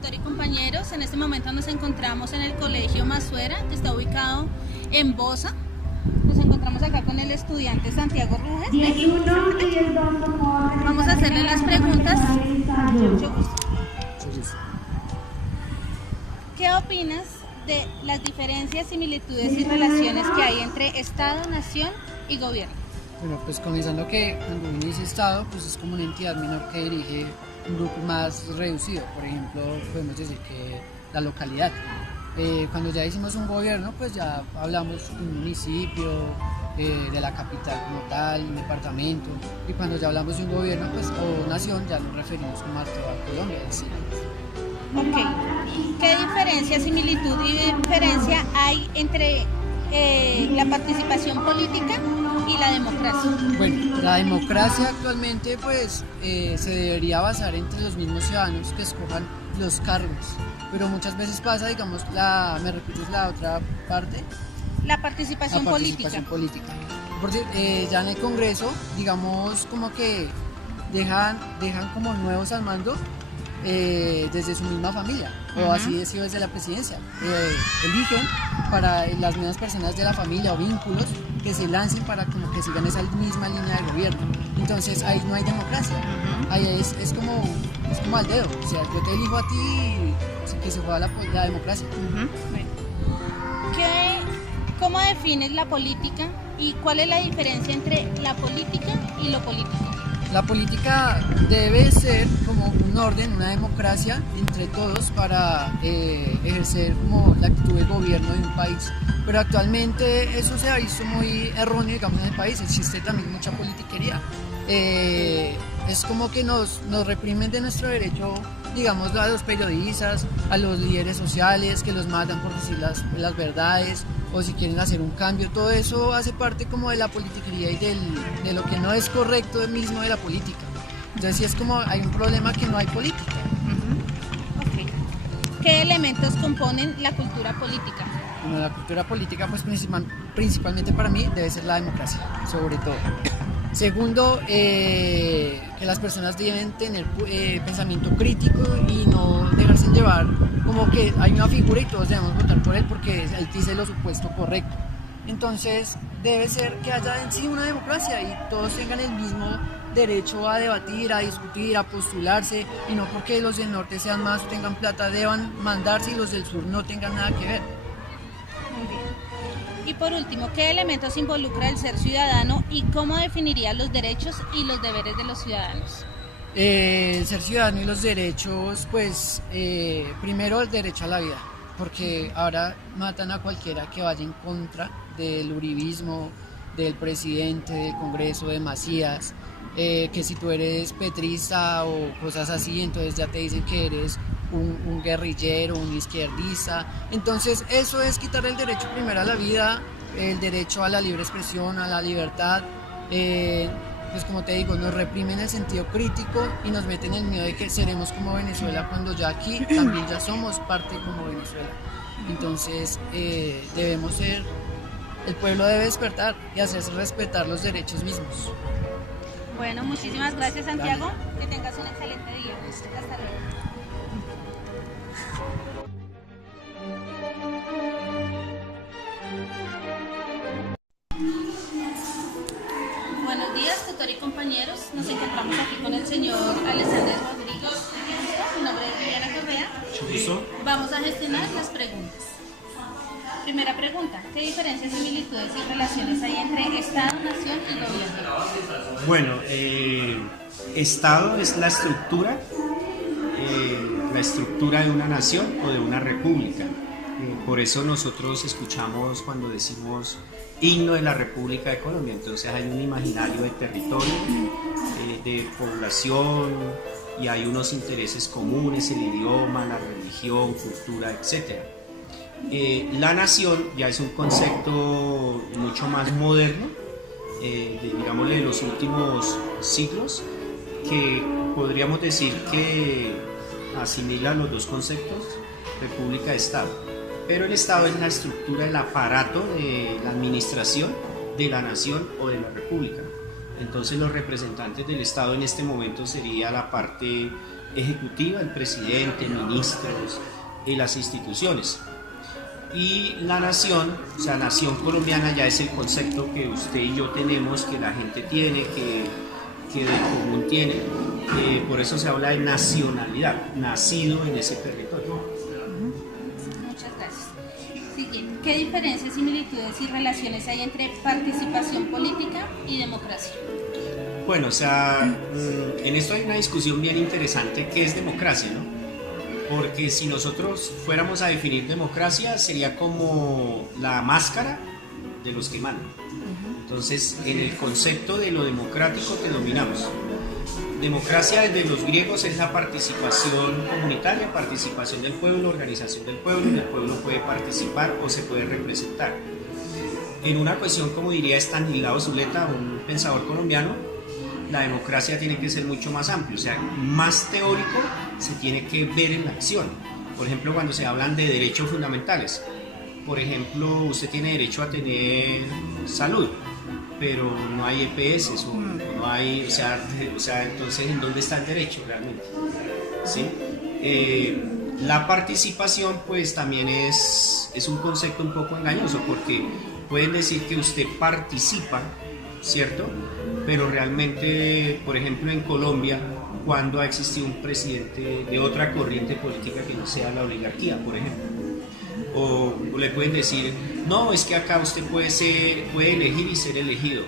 tutor y compañeros. En este momento nos encontramos en el Colegio Masuera, que está ubicado en Bosa. Nos encontramos acá con el estudiante Santiago Ruges. Vamos a hacerle las preguntas. Mucho gusto. ¿Qué opinas de las diferencias, similitudes y relaciones que hay entre Estado, nación y gobierno? Bueno, pues comenzando que cuando uno dice Estado, pues es como una entidad menor que dirige un grupo más reducido. Por ejemplo, podemos decir que la localidad. Cuando ya hicimos un gobierno, pues ya hablamos de un municipio, de la capital como tal, un departamento. Y cuando ya hablamos de un gobierno, pues o nación, ya nos referimos como a toda Colombia. ¿Sí? Ok. ¿Qué diferencia, similitud y diferencia hay entre la participación política y la democracia? Bueno, la democracia actualmente pues se debería basar entre los mismos ciudadanos que escojan los cargos, pero muchas veces pasa, digamos, ¿me repites la otra parte? La participación política. Porque ya en el Congreso, digamos, como que dejan como nuevos al mando desde su misma familia, o así ha sido desde la presidencia. Eligen para las mismas personas de la familia o vínculos que se lancen para como que sigan esa misma línea de gobierno. Entonces ahí no hay democracia, ahí es como al dedo, o sea, yo te elijo a ti, que se juega la democracia. Bueno. ¿Cómo defines la política y cuál es la diferencia entre la política y lo político? La política debe ser como un orden, una democracia entre todos para ejercer como la actitud de gobierno de un país. Pero actualmente eso se ha visto muy erróneo, digamos, en el país. Existe también mucha politiquería. Es como que nos reprimen de nuestro derecho, digamos, a los periodistas, a los líderes sociales, que los matan por decir las verdades, o si quieren hacer un cambio. Todo eso hace parte como de la politiquería y de lo que no es correcto mismo de la política. Entonces sí es como hay un problema que no hay política. Okay. ¿Qué elementos componen la cultura política? Bueno, la cultura política pues principalmente para mí debe ser la democracia, sobre todo. Segundo, que las personas deben tener pensamiento crítico y no dejarse llevar como que hay una figura y todos debemos votar por él porque él dice lo supuesto correcto. Entonces debe ser que haya en sí una democracia y todos tengan el mismo derecho a debatir, a discutir, a postularse, y no porque los del norte sean más o tengan plata deban mandarse y los del sur no tengan nada que ver. Muy bien. Y por último, ¿qué elementos involucra el ser ciudadano y cómo definiría los derechos y los deberes de los ciudadanos? El ser ciudadano y los derechos, pues primero el derecho a la vida, porque ahora matan a cualquiera que vaya en contra del uribismo, del presidente, del Congreso, de Macías, que si tú eres petrista o cosas así, entonces ya te dicen que eres un guerrillero, un izquierdista. Entonces eso es quitar el derecho primero a la vida, el derecho a la libre expresión, a la libertad. Pues como te digo, nos reprimen el sentido crítico y nos meten el miedo de que seremos como Venezuela, cuando ya aquí también ya somos parte como Venezuela. Entonces debemos ser, el pueblo debe despertar y hacerse respetar los derechos mismos. Bueno, muchísimas gracias, Santiago. Dale. Que tengas un excelente día. Hasta luego. Buenos días, tutor y compañeros. Nos encontramos aquí con el señor Alexander Rodríguez. Mi nombre es Liliana Correa. Vamos a gestionar las preguntas. Primera pregunta: ¿qué diferencias, similitudes y relaciones hay entre Estado, nación y gobierno? Bueno, Estado es la estructura de una nación o de una república. Por eso nosotros escuchamos cuando decimos himno de la República de Colombia, entonces hay un imaginario de territorio, de población, y hay unos intereses comunes, el idioma, la religión, cultura, etc. La nación ya es un concepto mucho más moderno, digámosle de los últimos siglos, que podríamos decir que asimila los dos conceptos, república y Estado. Pero el Estado es la estructura, el aparato de la administración de la nación o de la república. Entonces los representantes del Estado en este momento sería la parte ejecutiva, el presidente, ministros y las instituciones. Y la nación, o sea, nación colombiana ya es el concepto que usted y yo tenemos, que la gente tiene, que de común tiene. Por eso se habla de nacionalidad, nacido en ese territorio. Muchas gracias. Siguiente. ¿Qué diferencias, similitudes y relaciones hay entre participación política y democracia? Bueno, o sea, en esto hay una discusión bien interesante, ¿qué es democracia, no? Porque si nosotros fuéramos a definir democracia, sería como la máscara de los que mandan. Entonces, en el concepto de lo democrático te dominamos. Democracia desde los griegos es la participación comunitaria, participación del pueblo, organización del pueblo, y el pueblo puede participar o se puede representar. En una cuestión, como diría Estanislao Zuleta, un pensador colombiano, la democracia tiene que ser mucho más amplio, o sea, más teórico, se tiene que ver en la acción. Por ejemplo, cuando se hablan de derechos fundamentales, por ejemplo, usted tiene derecho a tener salud, pero no hay EPS o no hay, o sea, entonces, ¿en dónde está el derecho realmente? ¿Sí? La participación, pues, también es un concepto un poco engañoso, porque pueden decir que usted participa, ¿cierto? Pero realmente, por ejemplo, en Colombia, cuando ha existido un presidente de otra corriente política que no sea la oligarquía, por ejemplo, o le pueden decir, no, es que acá usted puede elegir y ser elegido,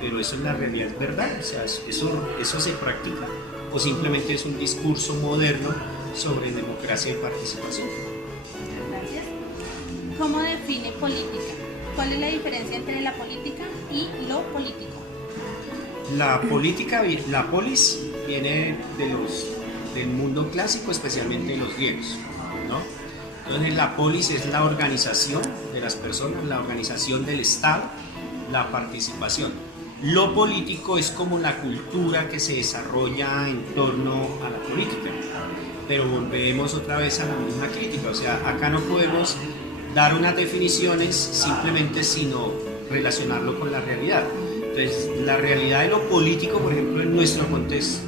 pero eso en la realidad es verdad, o sea, eso se practica, o simplemente es un discurso moderno sobre democracia y participación. Gracias. ¿Cómo define política? ¿Cuál es la diferencia entre la política y lo político? La política, la polis, viene del mundo clásico, especialmente de los griegos, ¿no? Entonces la polis es la organización de las personas, la organización del Estado, la participación. Lo político es como la cultura que se desarrolla en torno a la política. Pero volvemos otra vez a la misma crítica, o sea, acá no podemos dar unas definiciones simplemente sino relacionarlo con la realidad. Entonces, la realidad de lo político, por ejemplo, en nuestro contexto,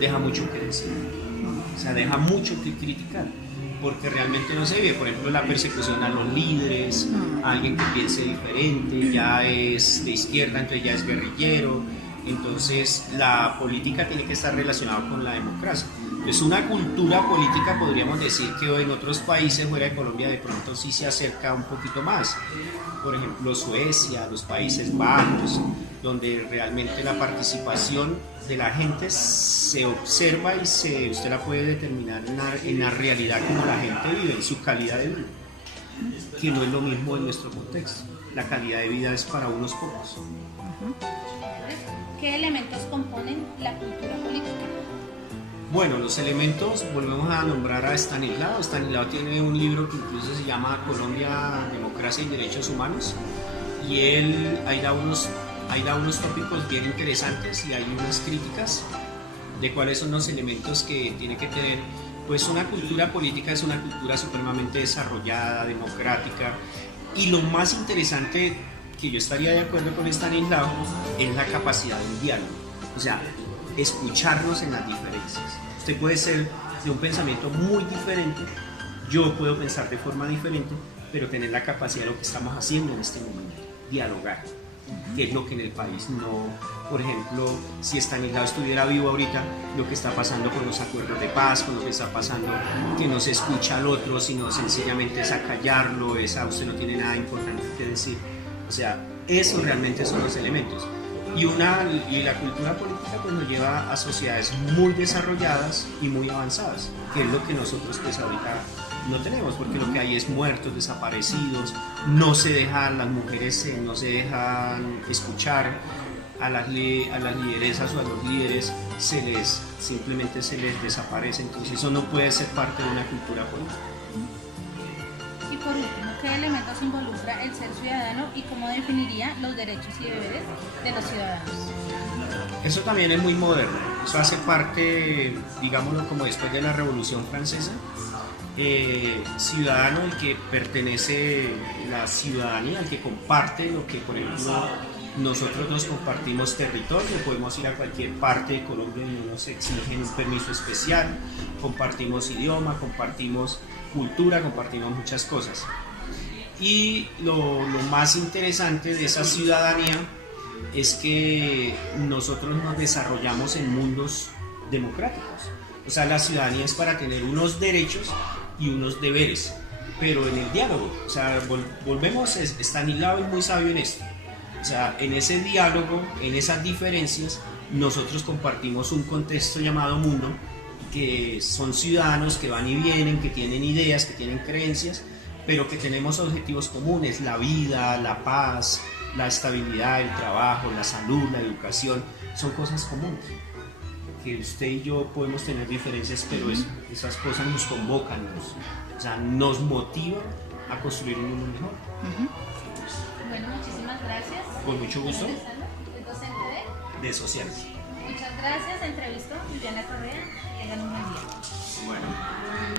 deja mucho que decir, o sea, deja mucho que criticar, porque realmente no se vive, por ejemplo, la persecución a los líderes, a alguien que piense diferente, ya es de izquierda, entonces ya es guerrillero. Entonces, la política tiene que estar relacionada con la democracia. Es una cultura política, podríamos decir, que en otros países fuera de Colombia de pronto sí se acerca un poquito más. Por ejemplo, Suecia, los Países Bajos, donde realmente la participación de la gente se observa y usted la puede determinar en la realidad como la gente vive, en su calidad de vida, que no es lo mismo en nuestro contexto. La calidad de vida es para unos pocos. ¿Qué elementos componen la cultura política? Bueno, los elementos, volvemos a nombrar a Estanislao. Estanislao tiene un libro que incluso se llama Colombia, Democracia y Derechos Humanos, y él ahí da unos tópicos bien interesantes y hay unas críticas de cuáles son los elementos que tiene que tener. Pues una cultura política es una cultura supremamente desarrollada, democrática, y lo más interesante, que yo estaría de acuerdo con Estanislao, es la capacidad del diálogo, o sea, escucharnos en las diferencias. Usted puede ser de un pensamiento muy diferente, yo puedo pensar de forma diferente, pero tener la capacidad de lo que estamos haciendo en este momento, dialogar, que es lo que en el país no. Por ejemplo, si Estanislao estuviera vivo ahorita, lo que está pasando con los acuerdos de paz, con lo que está pasando, que no se escucha al otro, sino sencillamente es acallarlo, usted no tiene nada importante que decir. O sea, eso realmente son los elementos. Y la cultura política pues nos lleva a sociedades muy desarrolladas y muy avanzadas, que es lo que nosotros pues ahorita no tenemos, porque lo que hay es muertos, desaparecidos, las mujeres no se dejan escuchar, a las lideresas o a los líderes simplemente se les desaparece. Entonces eso no puede ser parte de una cultura política. Y por último, ¿qué elementos involucra el ser ciudadano y cómo definiría los derechos y deberes de los ciudadanos? Eso también es muy moderno, eso hace parte, digámoslo, como después de la Revolución Francesa, ciudadano el que pertenece, la ciudadanía, el que comparte lo que, por ejemplo, nosotros nos compartimos territorio, podemos ir a cualquier parte de Colombia y no nos exigen un permiso especial, compartimos idioma, compartimos cultura, compartimos muchas cosas. Y lo más interesante de esa ciudadanía es que nosotros nos desarrollamos en mundos democráticos. O sea, la ciudadanía es para tener unos derechos y unos deberes, pero en el diálogo. O sea, volvemos, Stanislao es muy sabio en esto. O sea, en ese diálogo, en esas diferencias, nosotros compartimos un contexto llamado mundo, que son ciudadanos que van y vienen, que tienen ideas, que tienen creencias, pero que tenemos objetivos comunes: la vida, la paz, la estabilidad, el trabajo, la salud, la educación. Son cosas comunes, que usted y yo podemos tener diferencias, pero esas cosas nos convocan, nos motivan a construir un mundo mejor. Bueno, muchísimas gracias. Con mucho gusto. ¿Es docente de sociales? Muchas gracias. Entrevistó Viviana Correa. Tengan un buen día. Bueno.